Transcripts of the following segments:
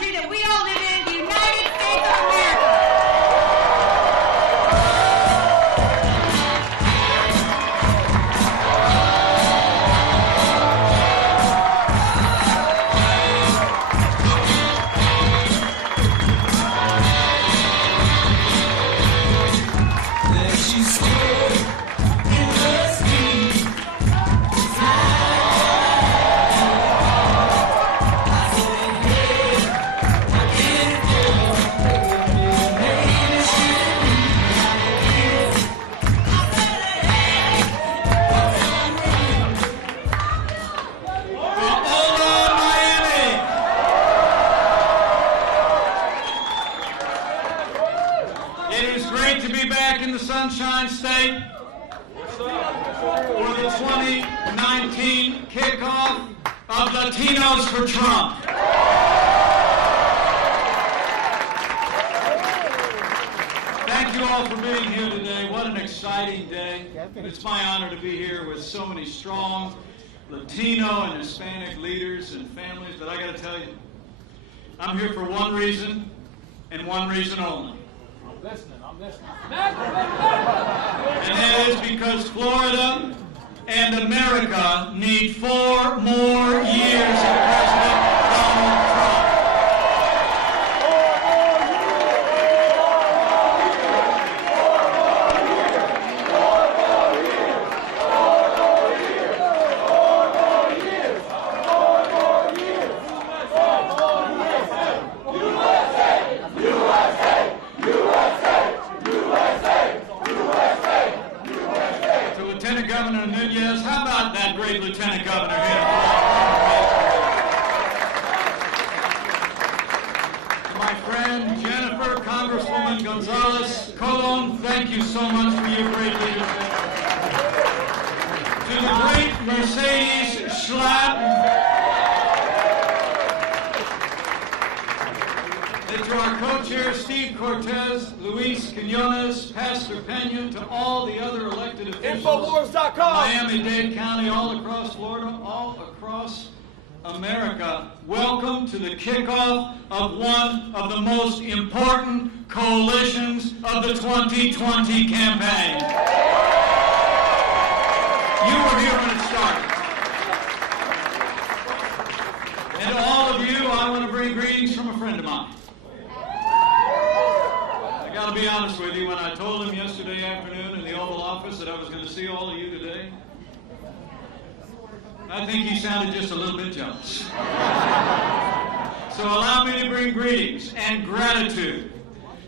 country that we all live in, the United States of America. Sunshine State for the 2019 kickoff of Latinos for Trump. Thank you all for being here today. What an exciting day. It's my honor to be here with so many strong Latino and Hispanic leaders and families, but I got to tell you, I'm here for one reason and one reason only. I'm listening. And that is because Florida and America need 4 more years of President Donald Trump. How about that great Lieutenant Governor here? To my friend Jennifer, Congresswoman Gonzalez Colon, thank you so much for your great leadership. To the great Mercedes Schlapp. And to our co-chair Steve Cortez, Luis Quinones, Pastor Pena, to all the other elected officials. Infowars.com. Miami-Dade County, all across Florida, all across America. Welcome to the kickoff of one of the most important coalitions of the 2020 campaign. You were here when it started. And to all of you, I want to bring greetings from a friend of mine. I got to be honest with you, when I told him yesterday afternoon in the Oval Office that I was going to see all of you today, I think he sounded just a little bit jealous. So allow me to bring greetings and gratitude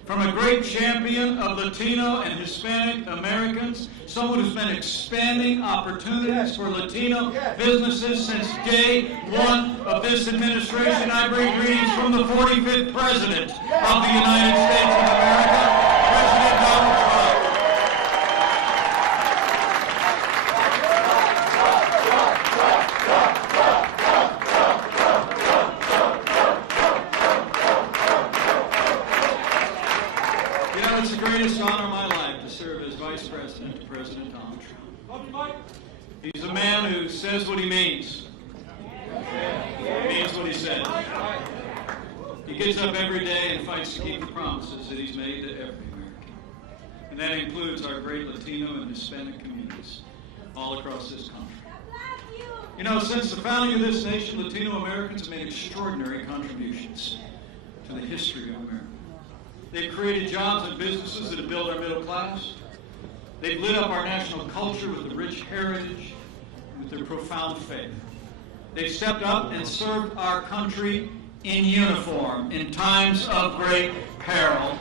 from a great champion of Latino and Hispanic Americans, someone who's been expanding opportunities for Latino businesses since day one of this administration. I bring greetings from the 45th President of the United States of America, President Donald Trump. It's the greatest honor of my life to serve as Vice President to President Donald Trump. He's a man who says what he means. He means what he says. He gets up every day and fights to keep the promises that he's made to every American. And that includes our great Latino and Hispanic communities all across this country. You know, since the founding of this nation, Latino Americans have made extraordinary contributions to the history of America. They've created jobs and businesses that have built our middle class. They've lit up our national culture with a rich heritage, with their profound faith. They've stepped up and served our country in uniform in times of great peril.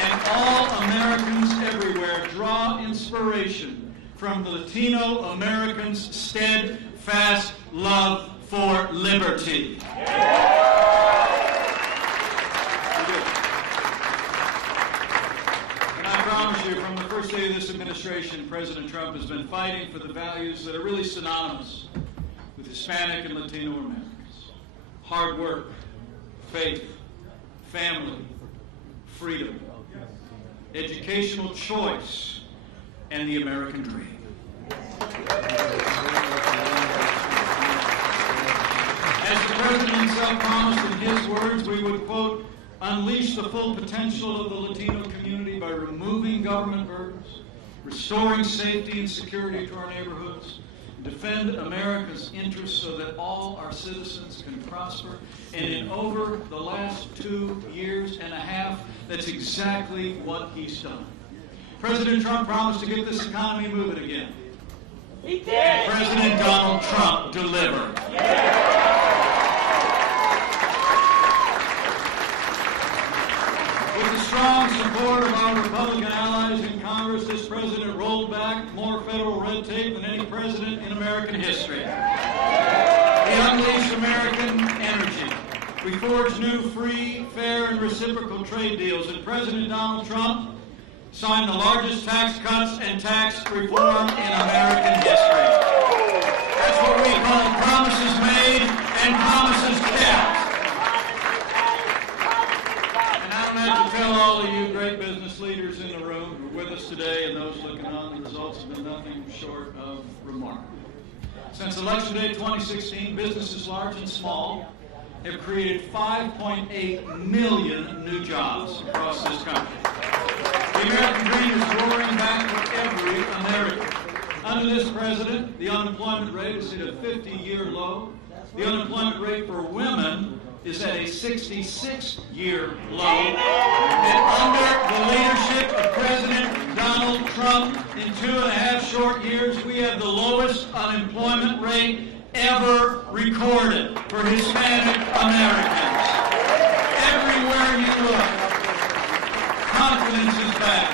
And all Americans everywhere draw inspiration from the Latino Americans' steadfast love for liberty. And I promise you, from the first day of this administration, President Trump has been fighting for the values that are really synonymous with Hispanic and Latino Americans. Hard work, faith, family, freedom, educational choice, and the American dream. President himself promised in his words we would, quote, unleash the full potential of the Latino community by removing government burdens, restoring safety and security to our neighborhoods, defend America's interests so that all our citizens can prosper. And in over the last 2 years and a half, that's exactly what he's done. President Trump promised to get this economy moving again. He did! President Donald Trump delivered. With the strong support of our Republican allies in Congress, this president rolled back more federal red tape than any president in American history. He unleashed American energy. We forged new free, fair, and reciprocal trade deals, and President Donald Trump signed the largest tax cuts and tax reform in American history. That's what we call promises made and promises kept. And I don't have to tell all of you great business leaders in the room who are with us today and those looking on, the results have been nothing short of remarkable. Since Election Day 2016, businesses large and small have created 5.8 million new jobs across this country. The American dream is roaring back for every American. Under this president, the unemployment rate is at a 50-year low. The unemployment rate for women is at a 66-year low. And under the leadership of President Donald Trump, in 2.5 short years, we have the lowest unemployment rate ever recorded for Hispanic Americans. Everywhere you look, confidence is back.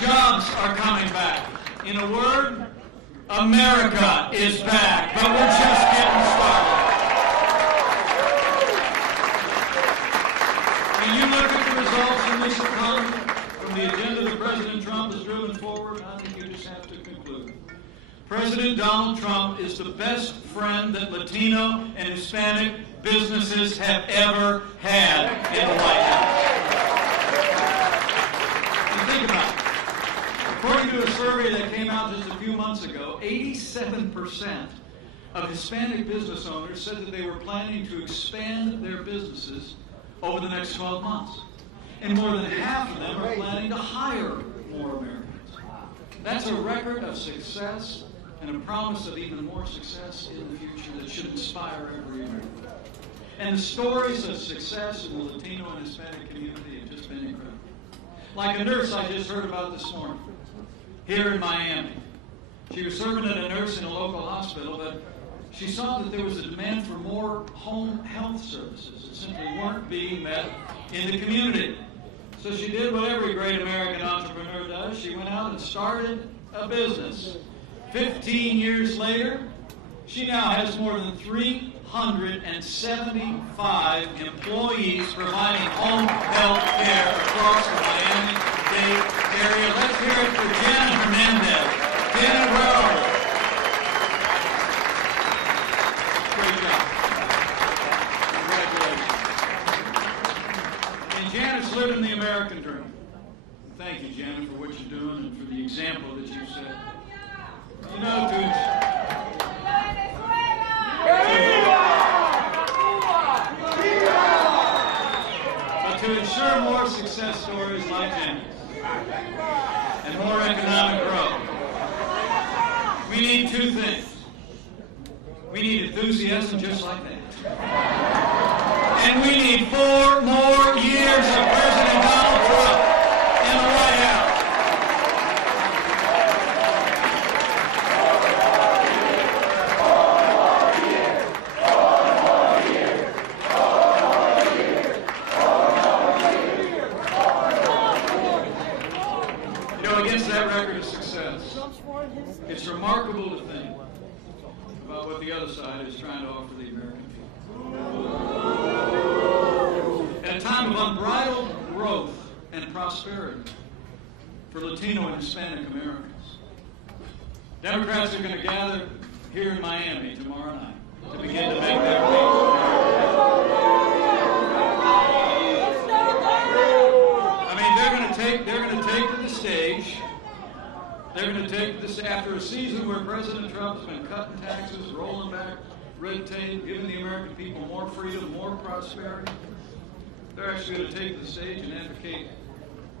Jobs are coming back. In a word, America is back. But we're just getting started. When you look at the results in this economy, from the agenda that President Trump has driven forward, I think you just have to conclude. President Donald Trump is the best friend that Latino and Hispanic businesses have ever had in the White House. And think about it. According to a survey that came out just a few months ago, 87% of Hispanic business owners said that they were planning to expand their businesses over the next 12 months. And more than half of them are planning to hire more Americans. That's a record of success and a promise of even more success in the future that should inspire every American. And the stories of success in the Latino and Hispanic community have just been incredible. Like a nurse I just heard about this morning, here in Miami. She was serving as a nurse in a local hospital, but she saw that there was a demand for more home health services that simply weren't being met in the community. So she did what every great American entrepreneur does. She went out and started a business. 15 years later, she now has more than 375 employees providing home health care across the Miami-Dade area. Let's hear it for Janet Hernandez. Janet, where are you? Great job. Congratulations. And Janet's living the American dream. Thank you, Janet, for what you're doing and for the example that you set. You know, but to ensure more success stories like Janet's and more economic growth, we need two things. We need enthusiasm just like that. And we need 4 more years of President Donald Trump in the White House. Against that record of success, it's remarkable to think about what the other side is trying to offer the American people. At a time of unbridled growth and prosperity for Latino and Hispanic Americans, Democrats are going to gather here in Miami tomorrow night to begin to make their case. They're going to take to the stage. They're going to take this after a season where President Trump's been cutting taxes, rolling back red tape, giving the American people more freedom, more prosperity. They're actually going to take the stage and advocate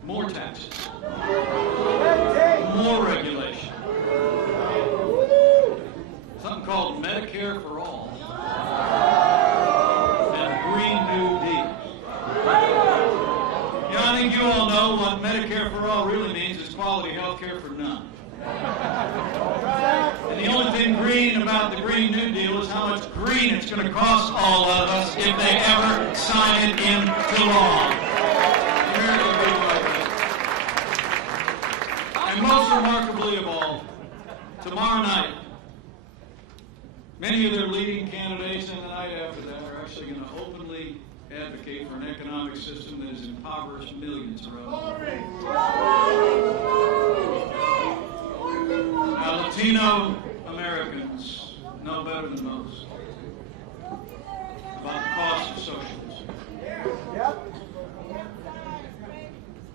more taxes, more regulation, something called Medicare for All, and Green New Deal. You know, I think you all know what Medicare for All really means is quality health care for none. And the only thing green about the Green New Deal is how much green it's going to cost all of us if they ever sign it into law. And most remarkably of all, tomorrow night, many of their leading candidates and the night after that are actually going to openly advocate for an economic system that has impoverished millions around the world. Now, Latino Americans know better than most about the cost of socialism.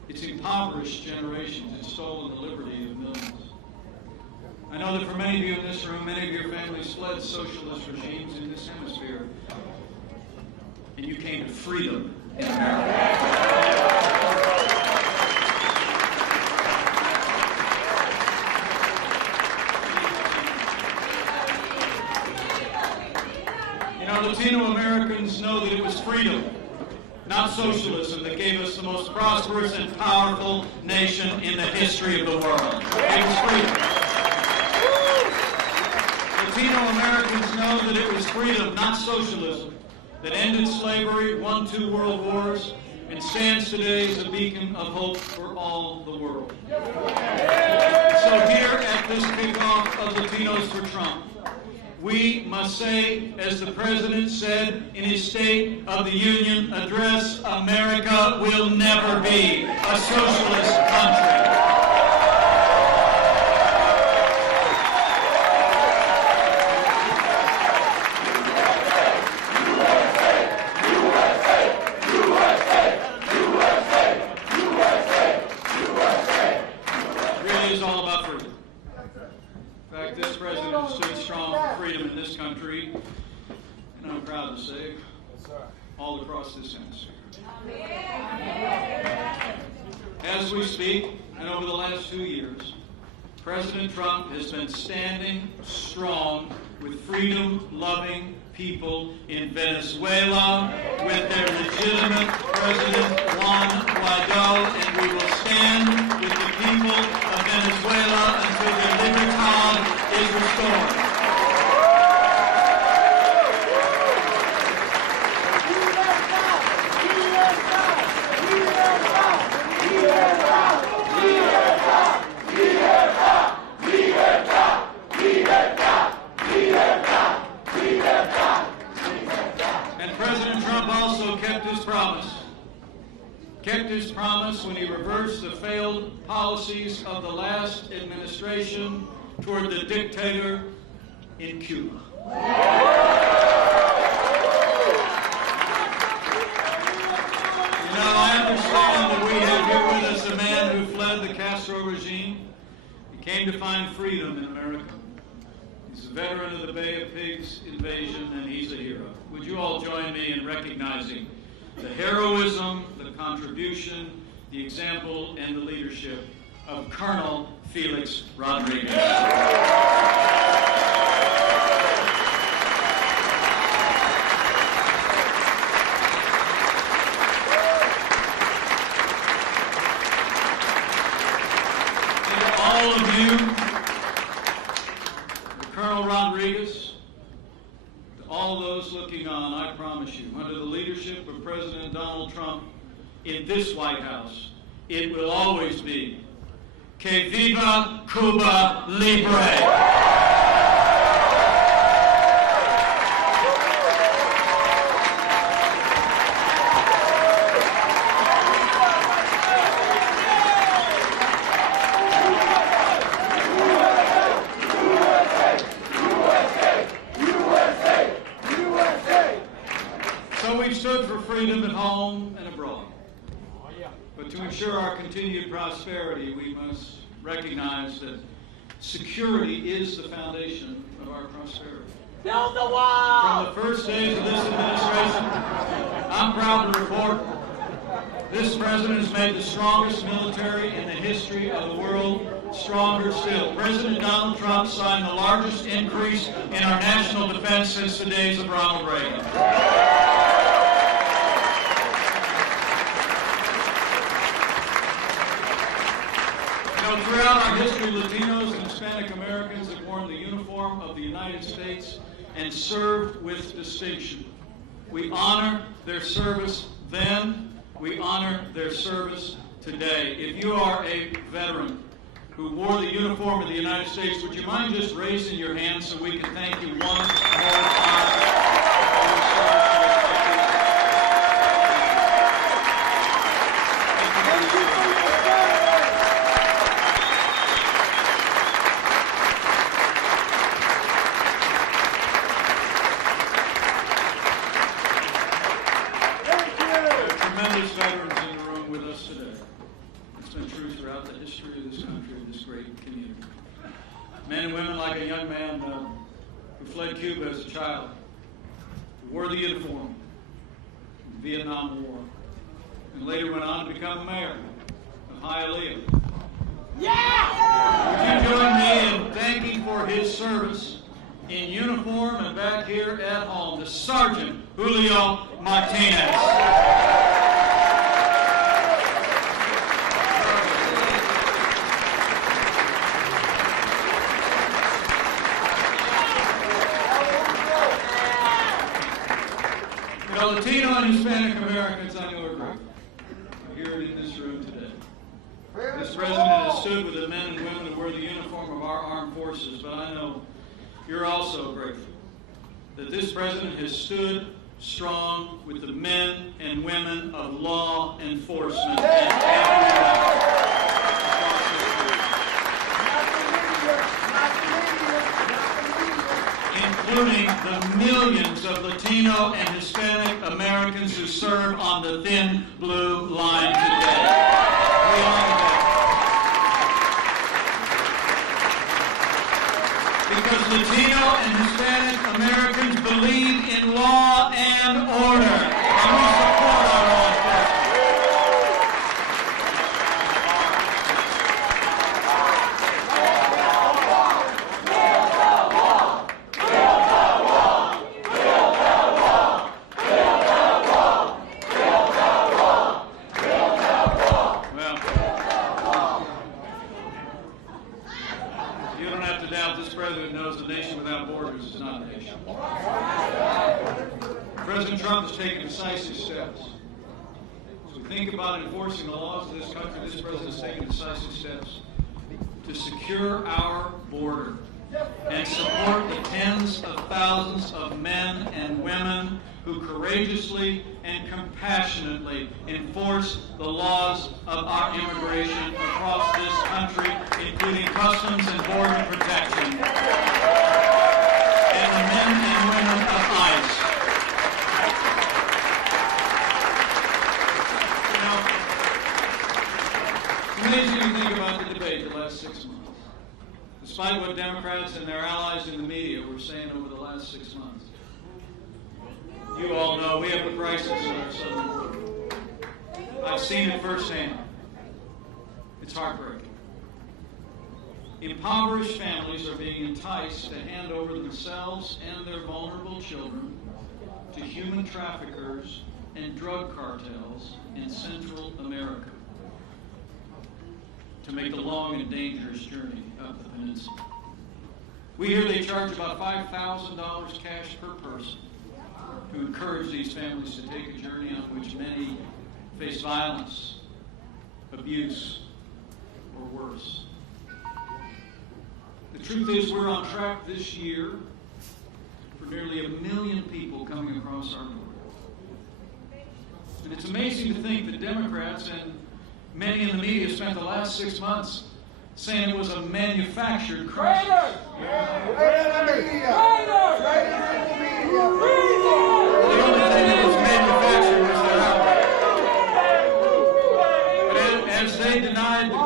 It's impoverished generations. It's stolen the liberty of millions. I know that for many of you in this room, many of your families fled socialist regimes in this hemisphere, and you came to freedom in America. Latino Americans know that it was freedom, not socialism, that gave us the most prosperous and powerful nation in the history of the world. It was freedom. Latino Americans know that it was freedom, not socialism, that ended slavery, won 2 world wars, and stands today as a beacon of hope for all the world. So here at this kickoff of Latinos for Trump, we must say, as the President said in his State of the Union address, America will never be a socialist country. It really is all about freedom. In fact, this President stood strong for freedom in this country, and I'm proud to say, all across this hemisphere. As we speak, and over the last 2 years, President Trump has been standing strong with freedom-loving people in Venezuela, with their legitimate President Juan Guaido, and we will stand with the people of Venezuela until their libertad is restored. And President Trump also kept his promise. Kept his promise when he reversed the failed policies of the last administration toward the dictator in Cuba. I understand that we have here with us a man who fled the Castro regime. He came to find freedom in America. He's a veteran of the Bay of Pigs invasion, and he's a hero. Would you all join me in recognizing the heroism, the contribution, the example, and the leadership of Colonel Felix Rodriguez. All of you, Colonel Rodriguez, to all those looking on, I promise you, under the leadership of President Donald Trump in this White House, it will always be Que viva Cuba Libre! Freedom at home and abroad. But to ensure our continued prosperity, we must recognize that security is the foundation of our prosperity. Build the wall! From the first days of this administration, I'm proud to report this president has made the strongest military in the history of the world stronger still. President Donald Trump signed the largest increase in our national defense since the days of Ronald Reagan. Throughout our history, Latinos and Hispanic Americans have worn the uniform of the United States and served with distinction. We honor their service then. We honor their service today. If you are a veteran who wore the uniform of the United States, would you mind just raising your hand so we can thank you one more time? Veterans in the room with us today. It's been true throughout the history of this country and this great community. Men and women like a young man who fled Cuba as a child, who wore the uniform in the Vietnam War, and later went on to become a mayor of Hialeah. Yeah! Would you join me in thanking for his service in uniform and back here at home to Sergeant Julio Martinez. Latino and Hispanic Americans, I know, are grateful. Here in this room today. This president has stood with the men and women who wear the uniform of our armed forces, but I know you're also grateful that this president has stood strong with the men and women of law enforcement and including the millions of Latino and Hispanic Americans who serve on the thin blue line today. We honor them. Because Latino and Hispanic Americans believe in law and order, and we support our law enforcement. President Trump has taken decisive steps. As we think about enforcing the laws of this country, this president has taken decisive steps to secure our border and support the tens of thousands of men and women who courageously and compassionately enforce the laws of our immigration across this country, including Customs and Border Protection, and the men and women of ICE. Amazing to think about the debate the last 6 months. Despite what Democrats and their allies in the media were saying over the last 6 months. You all know we have a crisis in our southern border. I've seen it firsthand. It's heartbreaking. Impoverished families are being enticed to hand over themselves and their vulnerable children to human traffickers and drug cartels in Central America to make the long and dangerous journey up the peninsula. We hear they charge about $5,000 cash per person to encourage these families to take a journey on which many face violence, abuse, or worse. The truth is we're on track this year for nearly 1 million people coming across our border. And it's amazing to think that Democrats and many in the media spent the last 6 months saying it was a manufactured crisis. The only thing that was manufactured was their outrage. But as they denied the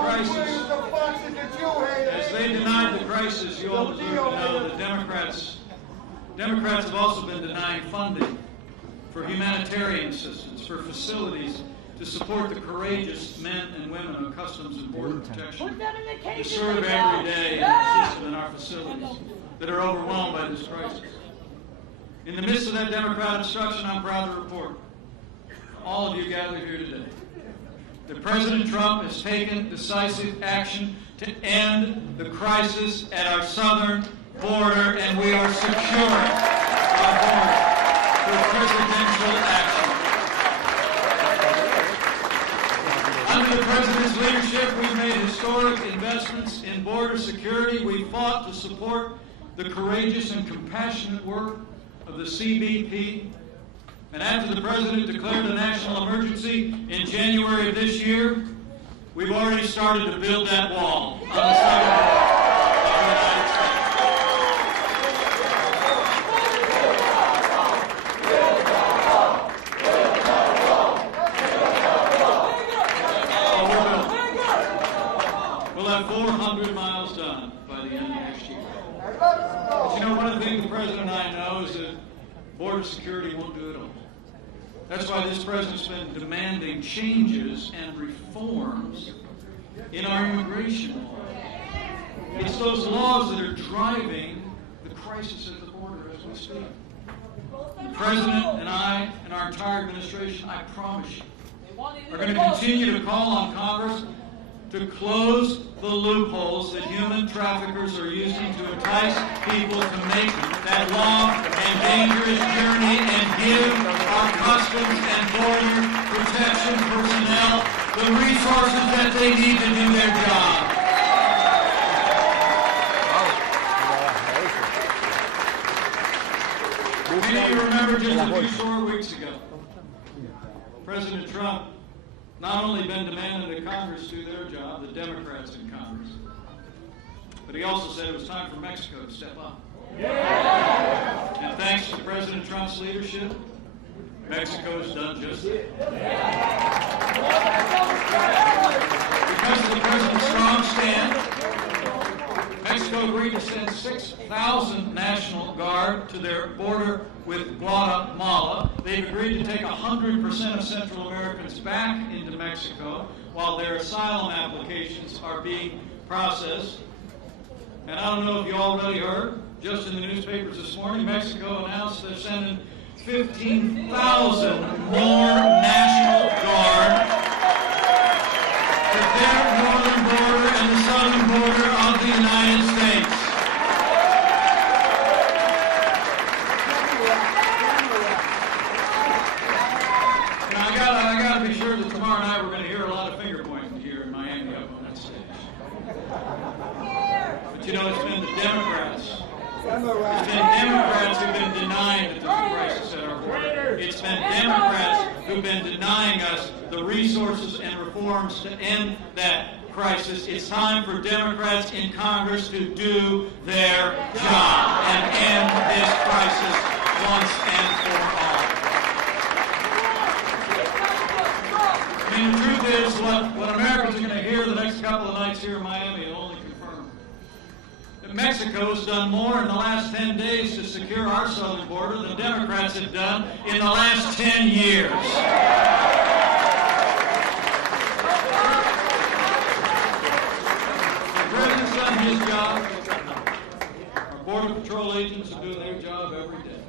crisis, you all deserve to know that Democrats Democrats have also been denying funding for humanitarian assistance, for facilities to support the courageous men and women of Customs and Border Protection who serve every day and assist in our facilities that are overwhelmed by this crisis. In the midst of that Democrat obstruction, I'm proud to report, all of you gathered here today, that President Trump has taken decisive action to end the crisis at our southern border, and we are securing our border through presidential action. Under the President's leadership, we've made historic investments in border security. We fought to support the courageous and compassionate work of the CBP. And after the President declared a national emergency in January of this year, we've already started to build that wall on the southern border of the United States. We'll have 400 miles done by the end of next year. But you know, one of the things the President and I know is that border security won't do it all. That's why this President's been demanding changes and reforms in our immigration law. It's those laws that are driving the crisis at the border as we speak. The President and I and our entire administration, I promise you, are going to continue to call on Congress to close the loopholes that human traffickers are using to entice people to make that long and dangerous journey and give our Customs and Border Protection personnel the resources that they need to do their job. Many of you remember just a few short weeks ago, President Trump not only been demanding that Congress do their job, the Democrats in Congress, but he also said it was time for Mexico to step up. And thanks to President Trump's leadership, Mexico has done just that. Because of the President's strong stand, Mexico agreed to send 6,000 National Guard to their border with Guatemala. They've agreed to take 100% of Central Americans back into Mexico while their asylum applications are being processed. And I don't know if you already heard, just in the newspapers this morning, Mexico announced they're sending 15,000 more National Guard to their northern border and the southern border of the United States. Now, I got to be sure that tomorrow night we're going to hear a lot of finger pointing here in Miami up on that stage. But you know, it's been the Democrats. It's been Democrats who've been denying that there's a crisis at our border. It's been Democrats who've been denying us the resources and reforms to end that crisis. It's time for Democrats in Congress to do their job and end this crisis once and for all. I mean, the truth is, what Americans are going to hear the next couple of nights here in Miami will only confirm that Mexico has done more in the last 10 days to secure our southern border than Democrats have done in the last 10 years. The President's done his job. Our Border Patrol agents are doing their job every day.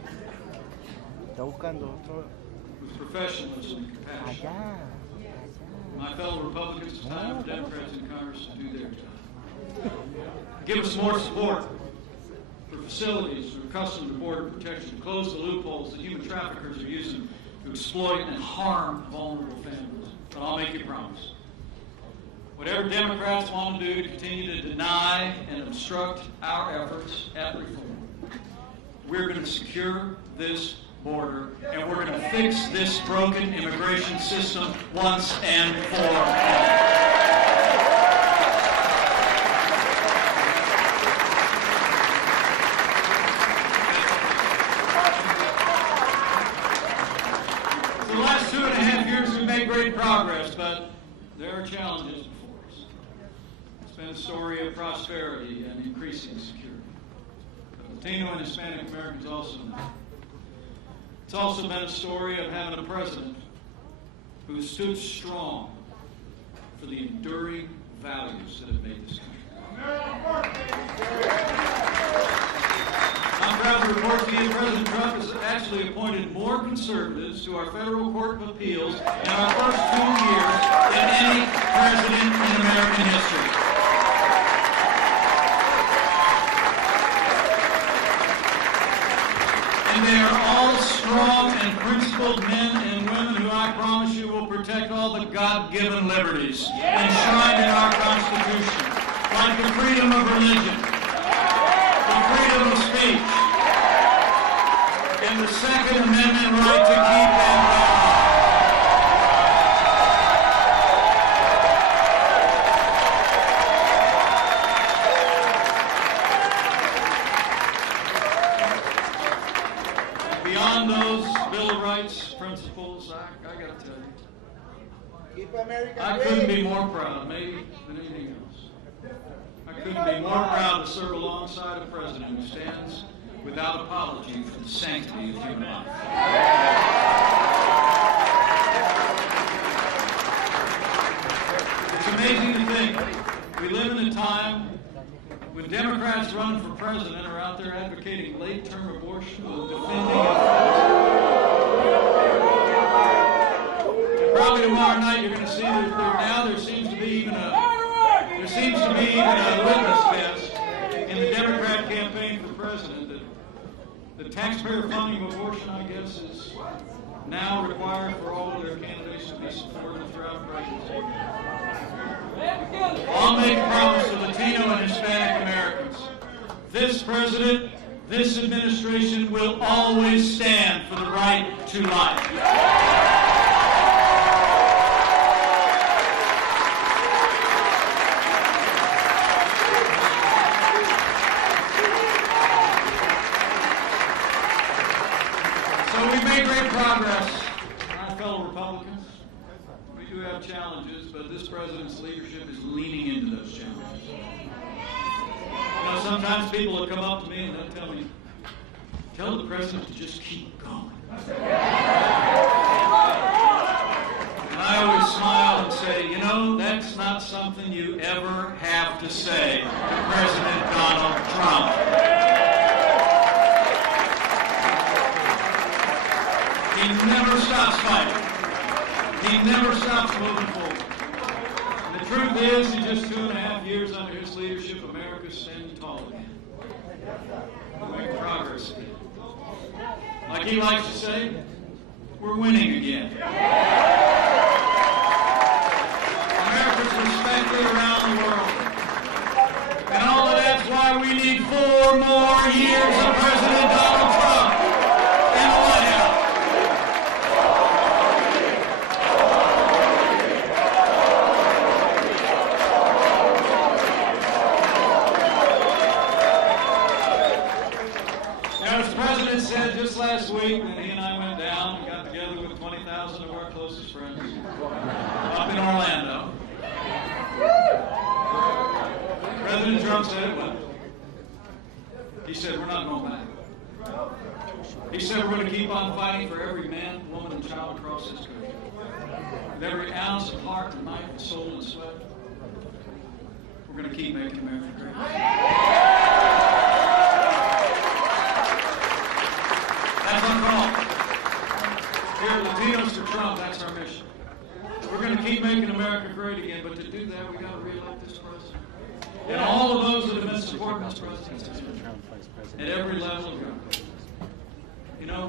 With professionalism and compassion. My fellow Republicans, it's time for Democrats in Congress to do their job. Give us more support for facilities for Customs and Border Protection to close the loopholes that human traffickers are using to exploit and harm vulnerable families. But I'll make you a promise. Whatever Democrats want to do to continue to deny and obstruct our efforts at reform, we're going to secure this border, and we're going to fix this broken immigration system once and for all. For the last 2.5 years, we've made great progress, but there are challenges before us. It's been a story of prosperity and increasing security. But the Latino and Hispanic Americans also know. It's also been a story of having a president who stood strong for the enduring values that have made this country. I'm proud to report to you President Trump has actually appointed more conservatives to our federal court of appeals in our first 2 years than any president in American history. And they are all strong and principled men and women who I promise you will protect all the God-given liberties enshrined in our Constitution, like the freedom of religion, the freedom of speech, and the Second Amendment right to keep and bear. Beyond those Bill of Rights principles, I got to tell you, I couldn't be more proud, maybe, than anything else. I couldn't be more proud to serve alongside a president who stands without apology for the sanctity of human life. It's amazing to think we live in a time when Democrats running for president are out there advocating late-term abortion while defending and probably tomorrow night you're going to see that there seems to be even a litmus test in the Democrat campaign for president that the taxpayer funding of abortion, I guess, is now required for all of their candidates to be supported throughout pregnancy. I'll make a promise to Latino and Hispanic Americans. This president, this administration will always stand for the right to life. Progress, my fellow Republicans. We do have challenges, but this president's leadership is leaning into those challenges. You know, sometimes people will come up to me and they'll tell me, tell the president to just keep going. And I always smile and say, you know, that's not something you ever have to say to President Donald Trump. He never stops fighting. He never stops moving forward. And the truth is, in just 2.5 years under his leadership, America's standing tall again. We're making progress again. Like he likes to say, we're winning again. America's respected around the world. And all of that's why we need 4 more years of President Donald Trump in the White House. Said just last week when he and I went down and got together with 20,000 of our closest friends up in Orlando. President Trump said it well. He said, we're not going back. He said, we're going to keep on fighting for every man, woman, and child across this country. With every ounce of heart and might and soul and sweat, we're going to keep making America great. That's our call. Here at Latinos for Trump, that's our mission. We're going to keep making America great again, but to do that, we've got to re-elect this president. And all of those that have been supporting this president at every level of government. You know,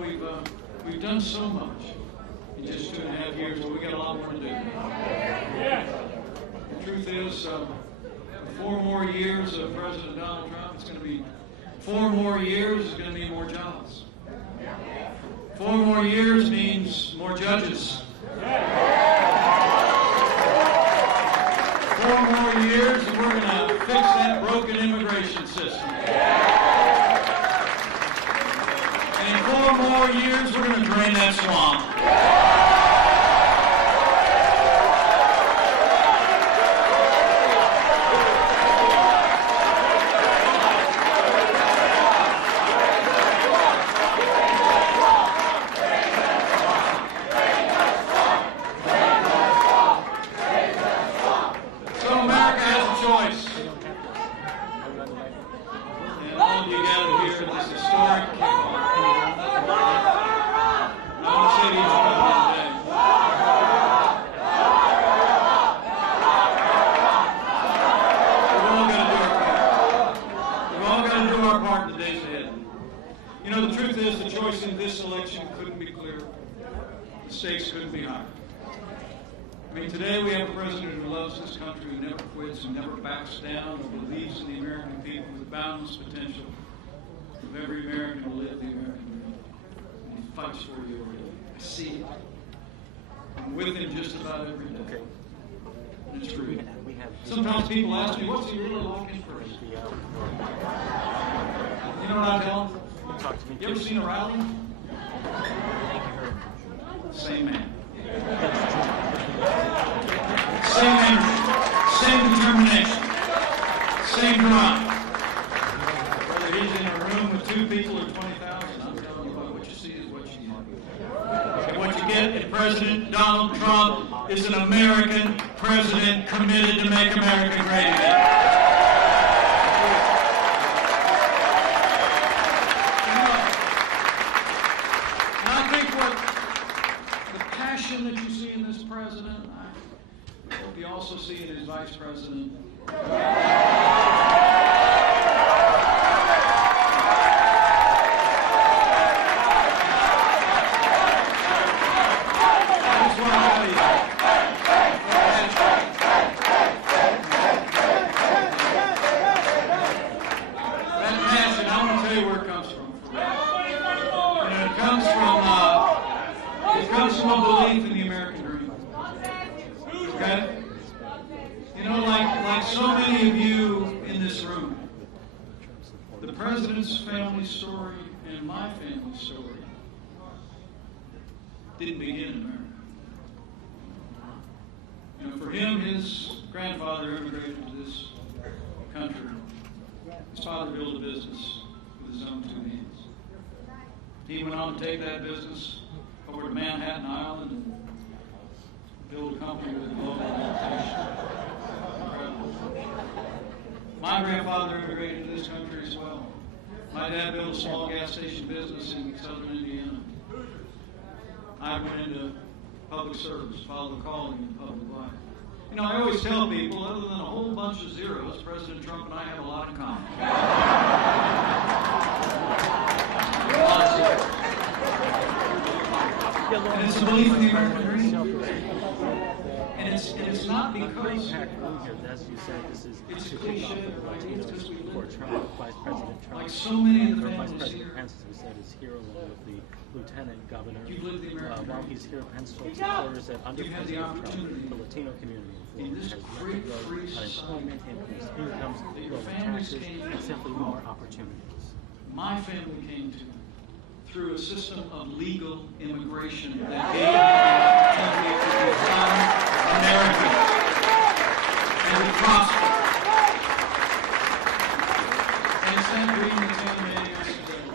we've done so much in just 2.5 years, but we've got a lot more to do. The truth is, 4 more years of President Donald Trump, it's going to be 4 more years is going to mean more jobs. 4 more years means more judges. 4 more years and we're going to fix that broken immigration system. And in 4 more years we're going to drain that swamp. The stakes couldn't be higher. I mean, today we have a president who loves this country, who never quits, who never backs down, who believes in the American people with boundless potential of every American to live the American dream. And he fights for you every day. I see it. I'm with him just about every day. Okay. And it's true. We have Sometimes people ask me, what's he really like in person? You know what I tell them? Talk to me. You ever seen a rally? Same man. Same energy. Same determination. Same drive. Whether he's in a room with 2 people or 20,000, I'm telling you what you see is what you get. And what you get in President Donald Trump is an American president committed to make America great again. That you see in this president, I hope you also see in his vice president. That's what I tell you. That passion, I want to tell you where it comes from. And it comes from a belief in the American dream. Okay? You know, like so many of you in this room, the president's family story and my family story didn't begin in America. You know, for him, his grandfather immigrated to this country. His father built a business with his own 2 hands. He went on to take that business over to Manhattan Island and build a company with a global reputation. Incredible. My grandfather immigrated to this country as well. My dad built a small gas station business in southern Indiana. I went into public service, followed the calling in public life. You know, I always tell people, other than a whole bunch of zeros, President Trump and I have a lot in common. And it's a belief in the American dream. And it's not because as you said, this is it's a cliche. It's because we live. Vice President Trump, Like so many of the Vice families President here, Pence, as we said, is here along with the Lieutenant Governor. you've lived the American While dream. he's here, Pence told supporters that under You've had the President opportunity Trump, the Latino community in in this Florida has great yet to grow free society unemployment, increased incomes, that your lower families taxes, came and simply more opportunities. My family came to through a system of legal immigration that gave the opportunity to become American and to prosper. And it's that dream that's animating us today.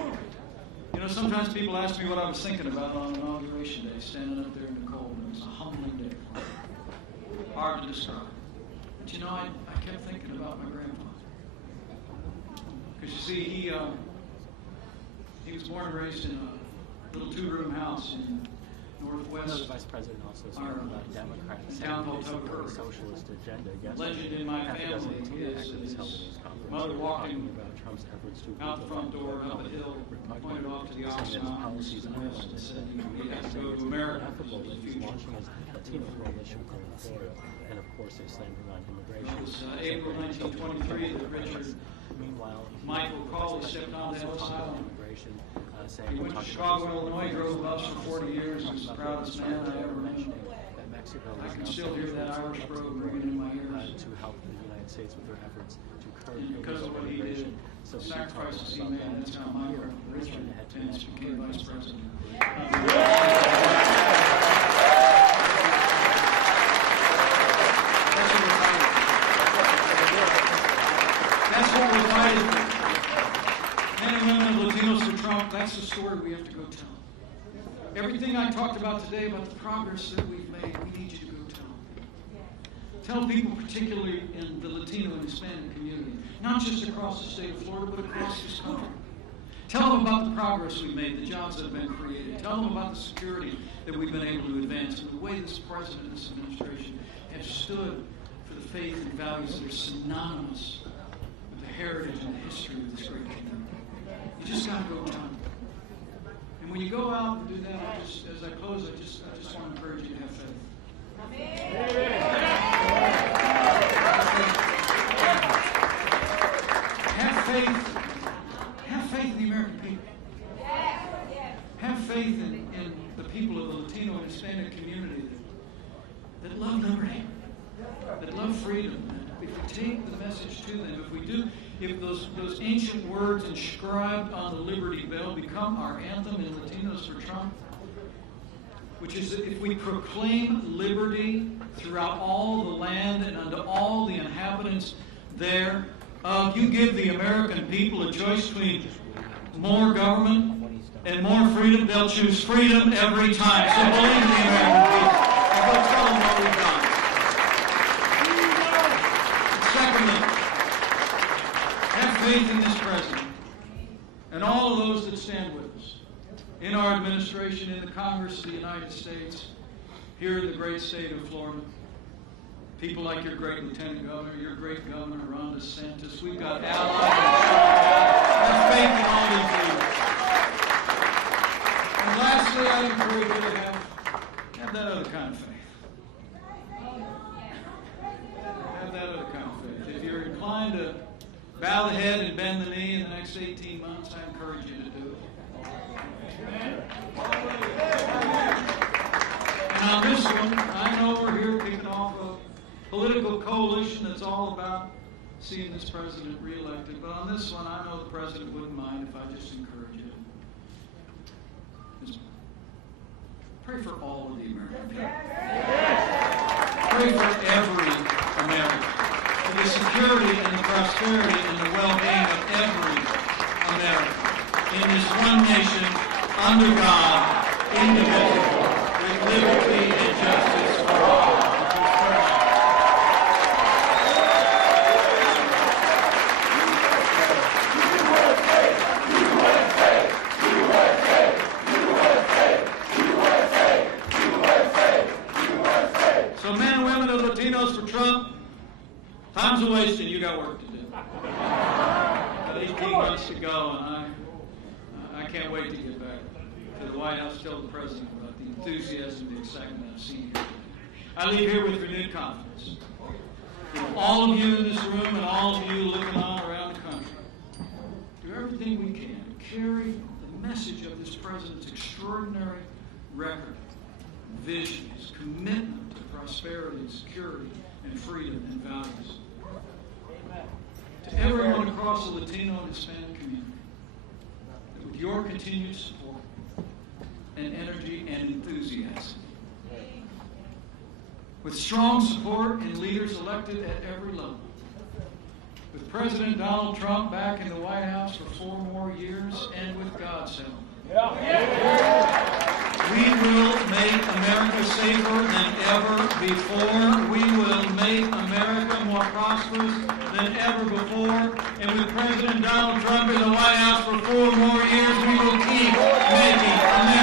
You know, sometimes people ask me what I was thinking about on Inauguration Day, standing up there in the cold, and it was a humbling day. Hard to describe. But you know, I kept thinking about my grandfather. Because you see, he was born and raised in a little 2-room house in Northwest. The Vice President also spoke Our about Democrats town called and Tucker. the socialist agenda against Legend in my half a dozen family Latino is activists held a news conference mother walking talking about Trump's efforts to out the front door and up a hill, pointed off to the opposite mountains policies and unrealistic said, and we have to go to it's America for laughable the that he's future. launching his Latino coalition from Florida, and of course they're slamming on immigration. It was April 1923 that Richard Meanwhile, Michael Cawley stepped on that island. Immigration, saying He went to Chicago, Illinois, drove a bus for 40 years. He was the proudest man I ever met. that Mexico I is can now still hear that Irish brogue ringing in my ears. to help the United States with their efforts to curb And because of what he did, immigration. So we can talk sacrifices he about made, that. that's how Michael Richard Pence became vice president. That's what we're fighting for. Men and women of Latinos for Trump, that's the story we have to go tell. Everything I talked about today about the progress that we've made, we need you to go tell. Tell people, particularly in the Latino and Hispanic community, not just across the state of Florida, but across this country. Tell them about the progress we've made, the jobs that have been created. Tell them about the security that we've been able to advance, and the way this president and this administration have stood for the faith and values that are synonymous with the heritage and the history of this great community. You just got to go tell them. And when you go out and do that, as I close, I just want to encourage you to have faith. Have faith in the American people. Have faith in the people of the Latino and Hispanic community that love liberty, that love freedom. If we take the message to them, if those ancient words inscribed on the Liberty Bell become our anthem in Latinos for Trump, which is that if we proclaim liberty throughout all the land and unto all the inhabitants there, you give the American people a choice between more government and more freedom. They'll choose freedom every time. So believe in the American people. And go tell them what we've done. Secondly, have faith in this president and all of those that stand with us in our administration, in the Congress of the United States, here in the great state of Florida. People like your great Lieutenant Governor, your great Governor, Ron DeSantis. We've got allies. Have faith in all these leaders. And lastly, I encourage you to have that other kind of faith. Have that other kind of faith. If you're inclined to bow the head and bend the knee in the next 18 months, I encourage you to do it. And on this one, I know we're here kicking off a political coalition that's all about seeing this president reelected. But on this one, I know the president wouldn't mind if I just encourage you. Just pray for all of the Americans. Pray for every American. For the security and the prosperity and the well-being of every American. In this one nation, under God, indivisible, with liberty and justice for all. So men and women of Latinos for Trump, time's a-wasting. You got work to do. Got 18 months to go, and I can't wait to get back to the White House, tell the president about the enthusiasm, the excitement I've seen here today. I leave here with renewed confidence. All of you in this room and all of you looking on around the country, do everything we can to carry the message of this president's extraordinary record, vision, his commitment to prosperity and security and freedom and values. To everyone across the Latino and Hispanic community, that with your continued support and energy and enthusiasm, with strong support and leaders elected at every level, with President Donald Trump back in the White House for 4 more years, and with God's help, we will make America safer than ever before. We will make America more prosperous than ever before. And with President Donald Trump in the White House for 4 more years, we will keep making America